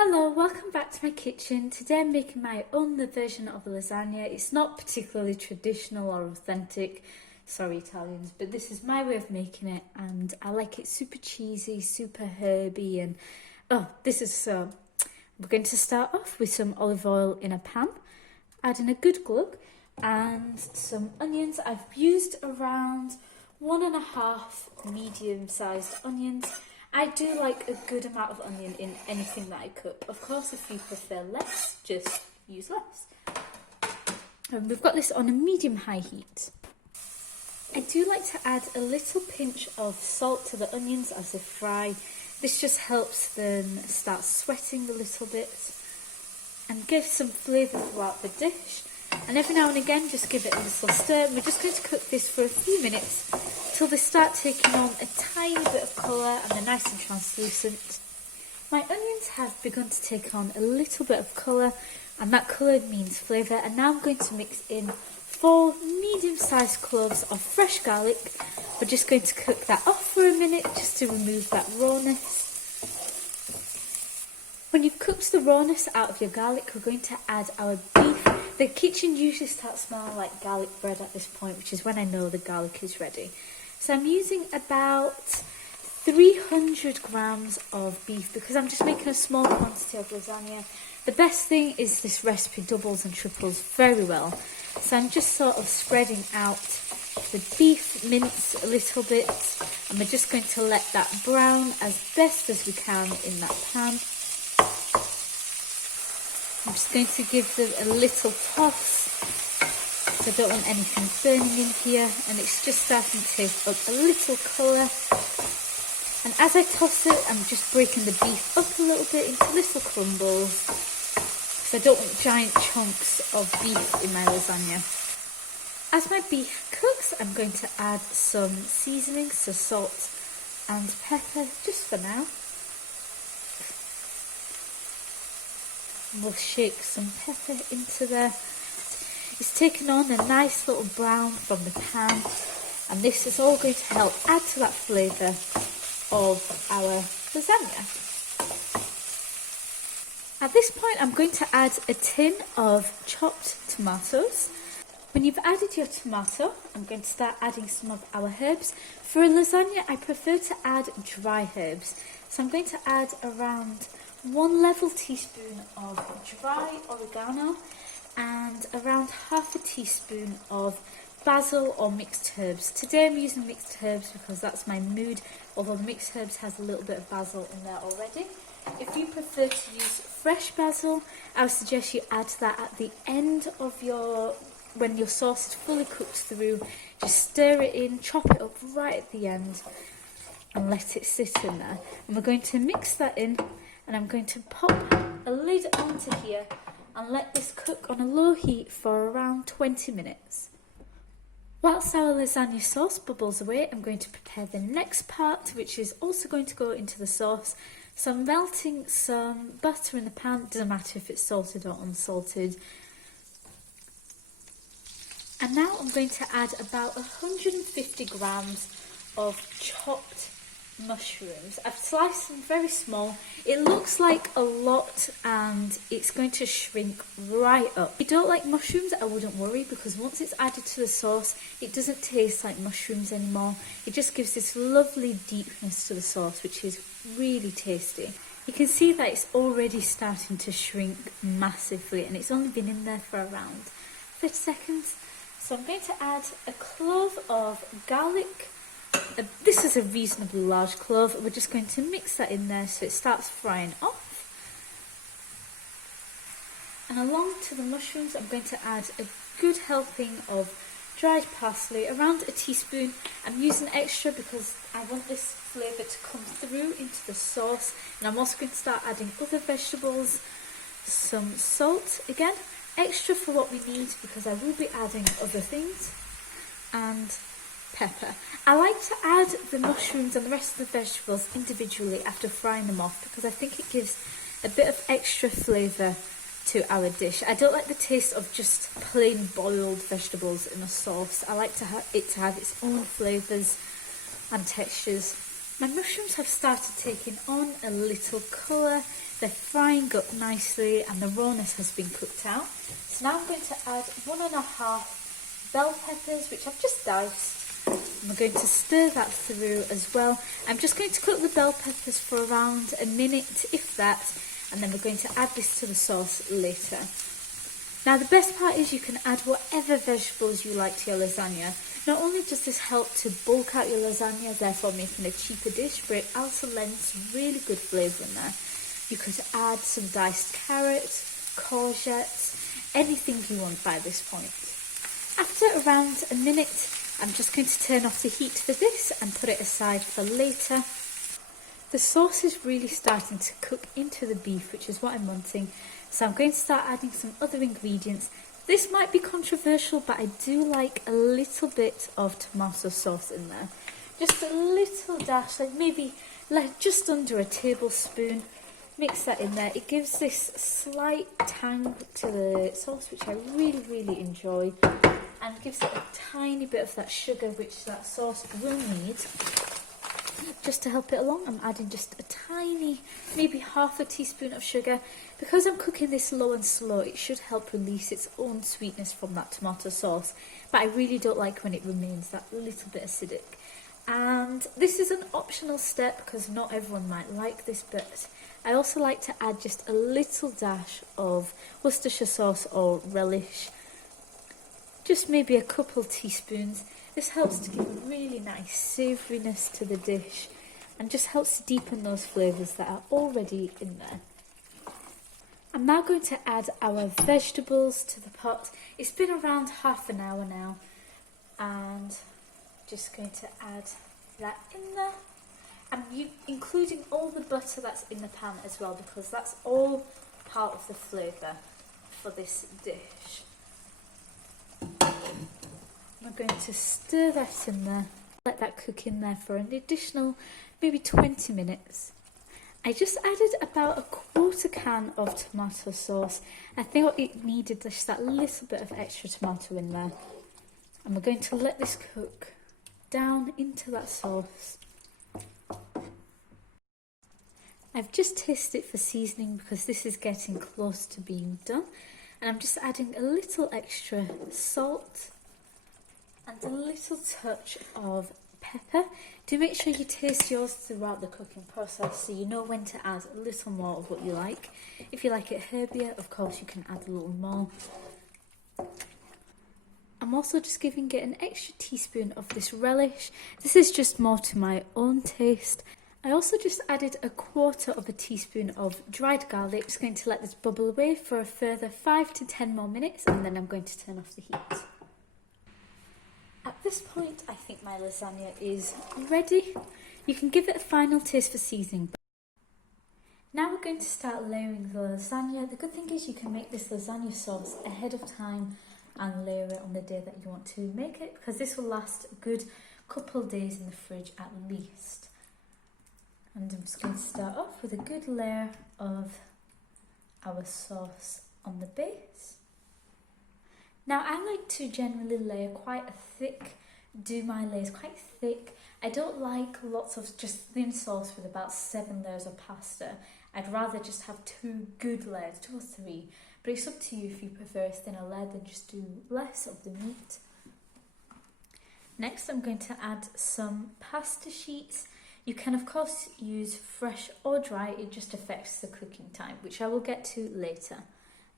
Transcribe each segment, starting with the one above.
Hello, welcome back to my kitchen. Today I'm making my own version of a lasagna. It's not particularly traditional or authentic, sorry Italians, but this is my way of making it and I like it super cheesy, super herby and we're going to start off with some olive oil in a pan, adding a good glug and some onions. I've used around 1.5 medium-sized onions. I do like a good amount of onion in anything that I cook. Of course, if you prefer less, just use less. And we've got this on a medium-high heat. I do like to add a little pinch of salt to the onions as they fry. This just helps them start sweating a little bit and give some flavour throughout the dish. And every now and again, just give it a little stir. And we're just going to cook this for a few minutes till they start taking on a tiny bit of colour and they're nice and translucent. My onions have begun to take on a little bit of colour, and that colour means flavour. And now I'm going to mix in 4 medium-sized cloves of fresh garlic. We're just going to cook that off for a minute just to remove that rawness. When you've cooked the rawness out of your garlic, we're going to add our beef. The kitchen usually starts smelling like garlic bread at this point, which is when I know the garlic is ready. So I'm using about 300 grams of beef because I'm just making a small quantity of lasagna. The best thing is this recipe doubles and triples very well. So I'm just sort of spreading out the beef mince a little bit, and we're just going to let that brown as best as we can in that pan. I'm just going to give them a little toss. I don't want anything burning in here, and it's just starting to take up a little colour. And as I toss it, I'm just breaking the beef up a little bit into little crumbles, because I don't want giant chunks of beef in my lasagna. As my beef cooks, I'm going to add some seasonings, so salt and pepper, just for now. We'll shake some pepper into there. It's taken on a nice little brown from the pan, and this is all going to help add to that flavour of our lasagna. At this point, I'm going to add a tin of chopped tomatoes. When you've added your tomato, I'm going to start adding some of our herbs. For a lasagna, I prefer to add dry herbs. So I'm going to add around 1 level teaspoon of dry oregano and around half a teaspoon of basil or mixed herbs. Today I'm using mixed herbs because that's my mood, although the mixed herbs has a little bit of basil in there already. If you prefer to use fresh basil, I would suggest you add that at the end of when your sauce is fully cooked through. Just stir it in, chop it up right at the end and let it sit in there. And we're going to mix that in, and I'm going to pop a lid onto here and let this cook on a low heat for around 20 minutes. Whilst our lasagna sauce bubbles away, I'm going to prepare the next part, which is also going to go into the sauce. So I'm melting some butter in the pan. It doesn't matter if it's salted or unsalted. And now I'm going to add about 150 grams of chopped mushrooms. I've sliced them very small. It looks like a lot and it's going to shrink right up. If you don't like mushrooms, I wouldn't worry, because once it's added to the sauce, it doesn't taste like mushrooms anymore. It just gives this lovely deepness to the sauce, which is really tasty. You can see that it's already starting to shrink massively, and it's only been in there for around 30 seconds. So I'm going to add a clove of garlic. This is a reasonably large clove. We're just going to mix that in there so it starts frying off. And along to the mushrooms, I'm going to add a good helping of dried parsley, around a teaspoon. I'm using extra because I want this flavour to come through into the sauce. And I'm also going to start adding other vegetables. Some salt, again, extra for what we need because I will be adding other things. And pepper. I like to add the mushrooms and the rest of the vegetables individually after frying them off because I think it gives a bit of extra flavour to our dish. I don't like the taste of just plain boiled vegetables in a sauce. I like to have it to have its own flavours and textures. My mushrooms have started taking on a little colour. They're frying up nicely and the rawness has been cooked out. So now I'm going to add 1.5 bell peppers, which I've just diced. I'm going to stir that through as well. I'm just going to cook the bell peppers for around a minute, if that, and then we're going to add this to the sauce later. Now the best part is you can add whatever vegetables you like to your lasagna. Not only does this help to bulk out your lasagna, therefore making a cheaper dish, but it also lends some really good flavour in there. You could add some diced carrots, courgettes, anything you want by this point. After around a minute, I'm just going to turn off the heat for this and put it aside for later. The sauce is really starting to cook into the beef, which is what I'm wanting. So I'm going to start adding some other ingredients. This might be controversial, but I do like a little bit of tomato sauce in there. Just a little dash, maybe just under a tablespoon. Mix that in there. It gives this slight tang to the sauce, which I really, really enjoy. And gives it a tiny bit of that sugar, which that sauce will need. Just to help it along, I'm adding just a tiny, maybe half a teaspoon of sugar. Because I'm cooking this low and slow, it should help release its own sweetness from that tomato sauce. But I really don't like when it remains that little bit acidic. And this is an optional step because not everyone might like this, but I also like to add just a little dash of Worcestershire sauce or relish. Just maybe a couple teaspoons. This helps to give a really nice savouriness to the dish and just helps to deepen those flavours that are already in there. I'm now going to add our vegetables to the pot. It's been around half an hour now and just going to add that in there. I'm including all the butter that's in the pan as well because that's all part of the flavour for this dish. I'm going to stir that in there, let that cook in there for an additional maybe 20 minutes. I just added about a 1/4 can of tomato sauce. I thought it needed just that little bit of extra tomato in there. And we're going to let this cook down into that sauce. I've just tasted it for seasoning because this is getting close to being done. And I'm just adding a little extra salt and a little touch of pepper. Do make sure you taste yours throughout the cooking process so you know when to add a little more of what you like. If you like it herbier, of course you can add a little more. I'm also just giving it an extra teaspoon of this relish. This is just more to my own taste. I also just added a 1/4 teaspoon of dried garlic. Just going to let this bubble away for a further 5 to 10 more minutes and then I'm going to turn off the heat. At this point, I think my lasagna is ready. You can give it a final taste for seasoning. Now we're going to start layering the lasagna. The good thing is you can make this lasagna sauce ahead of time and layer it on the day that you want to make it because this will last a good couple of days in the fridge at least. And I'm just going to start off with a good layer of our sauce on the base. Now I like to generally layer quite a thick, do my layers quite thick. I don't like lots of just thin sauce with about 7 layers of pasta. I'd rather just have 2 good layers, 2 or 3. But it's up to you if you prefer a thinner layer, then just do less of the meat. Next I'm going to add some pasta sheets. You can of course use fresh or dry, it just affects the cooking time, which I will get to later.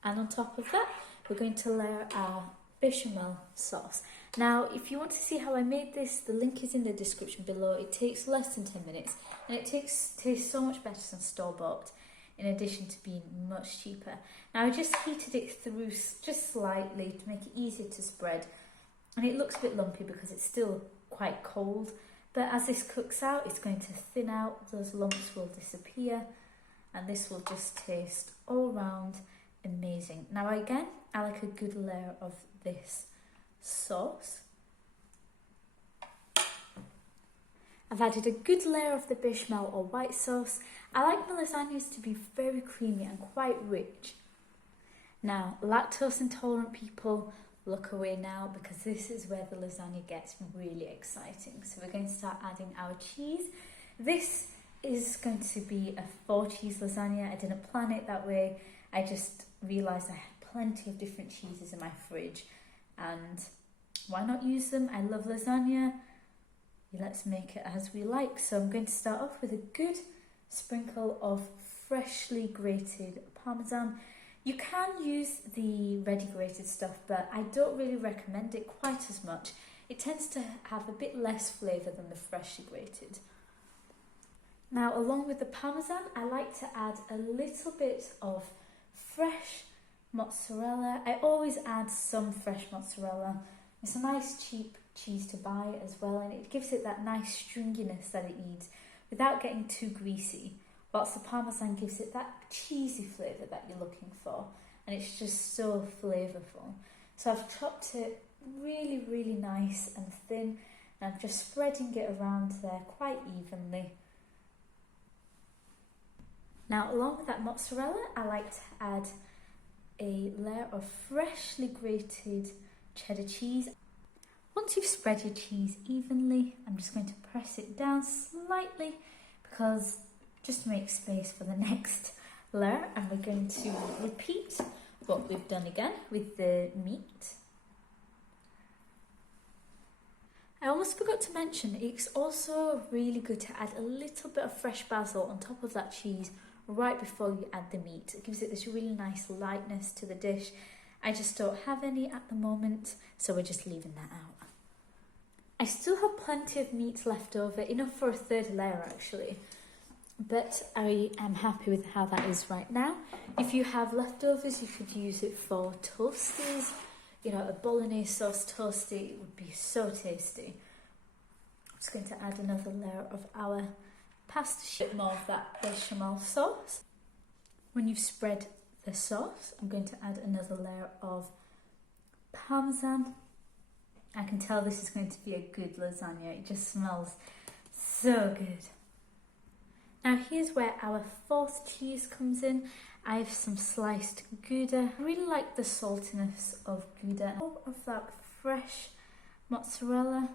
And on top of that, we're going to layer our bechamel sauce. Now, if you want to see how I made this, the link is in the description below. It takes less than 10 minutes and it tastes so much better than store-bought, in addition to being much cheaper. Now, I just heated it through just slightly to make it easier to spread. And it looks a bit lumpy because it's still quite cold. But as this cooks out, it's going to thin out, those lumps will disappear, and this will just taste all round amazing. Now again, I like a good layer of this sauce. I've added a good layer of the bechamel or white sauce. I like my lasagnas to be very creamy and quite rich. Now, lactose intolerant people, look away now because this is where the lasagna gets really exciting. So we're going to start adding our cheese. This is going to be a 4-cheese lasagna. I didn't plan it that way. I just realised I had plenty of different cheeses in my fridge, and why not use them? I love lasagna. Let's make it as we like. So I'm going to start off with a good sprinkle of freshly grated parmesan. You can use the ready grated stuff, but I don't really recommend it quite as much. It tends to have a bit less flavour than the freshly grated. Now, along with the parmesan, I like to add a little bit of fresh mozzarella. I always add some fresh mozzarella. It's a nice cheap cheese to buy as well, and it gives it that nice stringiness that it needs without getting too greasy, whilst the parmesan gives it that cheesy flavour that you're looking for, and it's just so flavourful. So I've chopped it really, really nice and thin, and I'm just spreading it around there quite evenly. Now, along with that mozzarella, I like to add a layer of freshly grated cheddar cheese. Once you've spread your cheese evenly, I'm just going to press it down slightly, because just to make space for the next layer, and we're going to repeat what we've done again with the meat. I almost forgot to mention, it's also really good to add a little bit of fresh basil on top of that cheese right before you add the meat. It gives it this really nice lightness to the dish. I just don't have any at the moment, so we're just leaving that out. I still have plenty of meat left over, enough for a third layer actually, but I am happy with how that is right now. If you have leftovers, you could use it for toasties. You know, a bolognese sauce toasty would be so tasty. I'm just going to add another layer of our pasta sheet, more of that bechamel sauce. When you've spread the sauce, I'm going to add another layer of parmesan. I can tell this is going to be a good lasagna. It just smells so good. Now here's where our 4th cheese comes in. I have some sliced Gouda. I really like the saltiness of Gouda. All of that fresh mozzarella.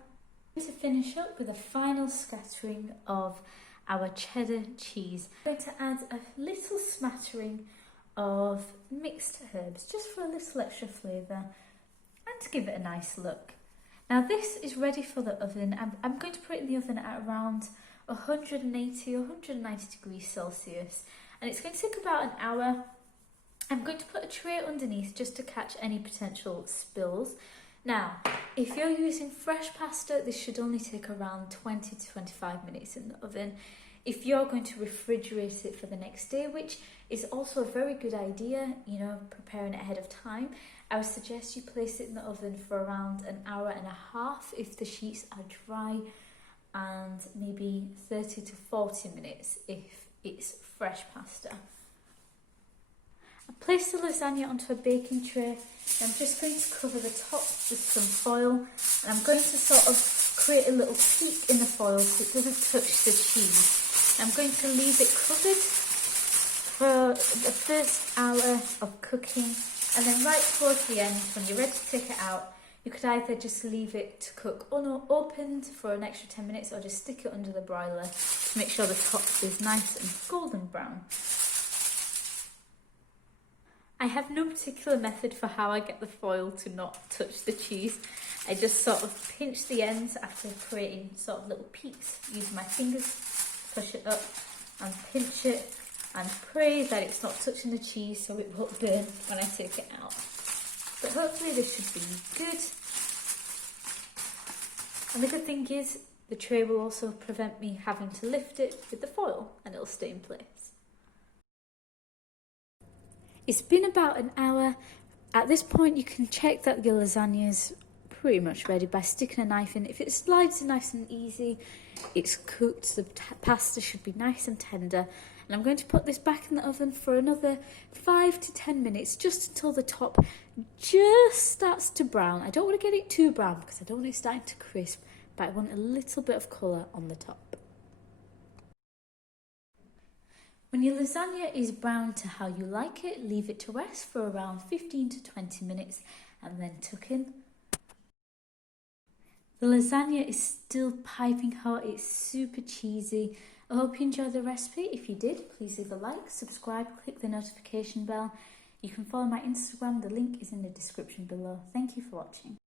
To finish up with a final scattering of our cheddar cheese, I'm going to add a little smattering of mixed herbs, just for a little extra flavour and to give it a nice look. Now this is ready for the oven. I'm going to put it in the oven at around 180 or 190 degrees Celsius, and it's going to take about an hour. I'm going to put a tray underneath just to catch any potential spills. Now, if you're using fresh pasta, this should only take around 20 to 25 minutes in the oven. If you're going to refrigerate it for the next day, which is also a very good idea, you know, preparing it ahead of time, I would suggest you place it in the oven for around an hour and a half if the sheets are dry, and maybe 30 to 40 minutes if it's fresh pasta. I place the lasagna onto a baking tray, and I'm just going to cover the top with some foil, and I'm going to sort of create a little peak in the foil so it doesn't touch the cheese. I'm going to leave it covered for the first hour of cooking, and then right towards the end, when you're ready to take it out, you could either just leave it to cook unopened for an extra 10 minutes, or just stick it under the broiler to make sure the top is nice and golden brown. I have no particular method for how I get the foil to not touch the cheese. I just sort of pinch the ends after creating sort of little peaks. Use my fingers, push it up and pinch it, and pray that it's not touching the cheese so it won't burn when I take it out. But hopefully this should be good. And the good thing is the tray will also prevent me having to lift it with the foil, and it'll stay in place. It's been about an hour. At this point you can check that your lasagna is pretty much ready by sticking a knife in. If it slides in nice and easy, it's cooked. The pasta should be nice and tender. And I'm going to put this back in the oven for another 5 to 10 minutes, just until the top just starts to brown. I don't want to get it too brown because I don't want it starting to crisp, but I want a little bit of colour on the top. When your lasagna is brown to how you like it, leave it to rest for around 15 to 20 minutes and then tuck in. The lasagna is still piping hot, it's super cheesy, I hope you enjoyed the recipe. If you did, please leave a like, subscribe, click the notification bell. You can follow my Instagram, the link is in the description below. Thank you for watching.